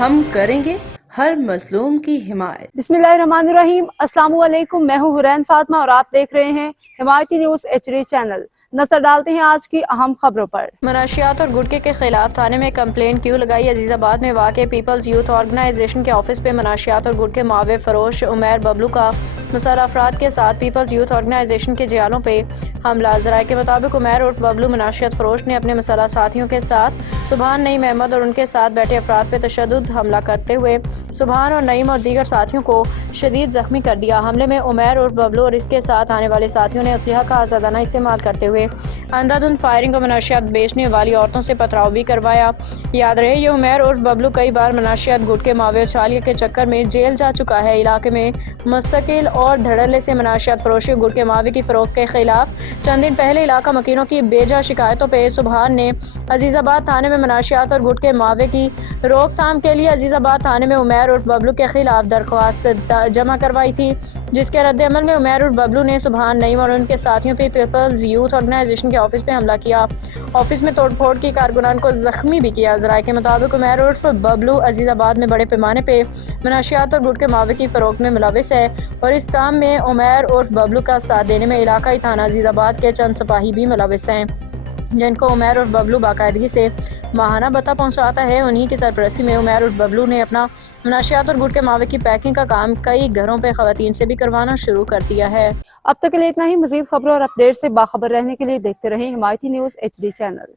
ہم کریں گے ہر مظلوم کی حمایت۔ بسم اللہ الرحمن الرحیم۔ السلام علیکم، میں ہوں حرین فاطمہ اور آپ دیکھ رہے ہیں حمایتی نیوز HD چینل۔ نظر ڈالتے ہیں آج کی اہم خبروں پر۔ منشیات اور گٹکے کے خلاف تھانے میں کمپلینٹ کیوں لگائی؟ عزیز آباد میں واقع پیپلز یوتھ آرگنائزیشن کے آفس پہ منشیات اور گٹکے معاوے فروش عمیر ببلو کا مسلح افراد کے ساتھ پیپلز یوتھ آرگنائزیشن کے جہالوں پہ حملہ۔ ذرائع کے مطابق عمیر عرف ببلو منشیات فروش نے اپنے مسلح ساتھیوں کے ساتھ سبحان نعیم احمد اور ان کے ساتھ بیٹھے افراد پہ تشدد حملہ کرتے ہوئے سبحان اور نعیم اور دیگر ساتھیوں کو شدید زخمی کر دیا۔ حملے میں عمیر عرف ببلو اور اس کے ساتھ آنے والے ساتھیوں نے اسلحہ کا آزادانہ استعمال کرتے ہوئے اندھادھند فائرنگ اور منشیات بیچنے والی عورتوں سے پتھراؤ بھی کروایا۔ یاد رہے یہ عمیر عرف ببلو کئی بار منشیات گٹکے معاوے اچھالیہ کے چکر میں جیل جا چکا ہے۔ علاقے میں مستقل اور دھڑلے سے منشیات فروشی اور گٹکے معاوے کی فروخت کے خلاف چند دن پہلے علاقہ مکینوں کی بیجا شکایتوں پہ سبحان نے عزیز آباد تھانے میں منشیات اور گٹکے معاوے کی روک تھام کے لیے عزیز آباد تھانے میں عمیر عرف ببلو کے خلاف درخواست جمع کروائی تھی، جس کے رد عمل میں عمیر عرف ببلو نے سبحان نعیم اور ان کے ساتھیوں پہ پیپلز یوتھ آرگنائزیشن کے آفس پہ حملہ کیا، آفس میں توڑ پھوڑ کی، کارکنان کو زخمی بھی کیا۔ ذرائع کے مطابق عمیر عرف ببلو عزیز آباد میں بڑے پیمانے پہ منشیات اور گٹکے معاوے کی فروخت میں ملوث ہے اور اس کام میں عمیر عرف ببلو کا ساتھ دینے میں علاقائی تھانہ عزیز آباد کے چند سپاہی بھی ملوث ہیں، جن کو عمیر عرف ببلو باقاعدگی سے ماہانہ بتہ پہنچاتا ہے۔ انہی کی سرپرستی میں عمیر عرف ببلو نے اپنا منشیات اور گٹکے معاوے کی پیکنگ کا کام کئی گھروں پہ خواتین سے بھی کروانا شروع کر دیا ہے۔ اب تک کے لیے اتنا ہی۔ مزید خبروں اور اپڈیٹ سے باخبر رہنے کے لیے دیکھتے رہیں حمایتی نیوز HD چینل۔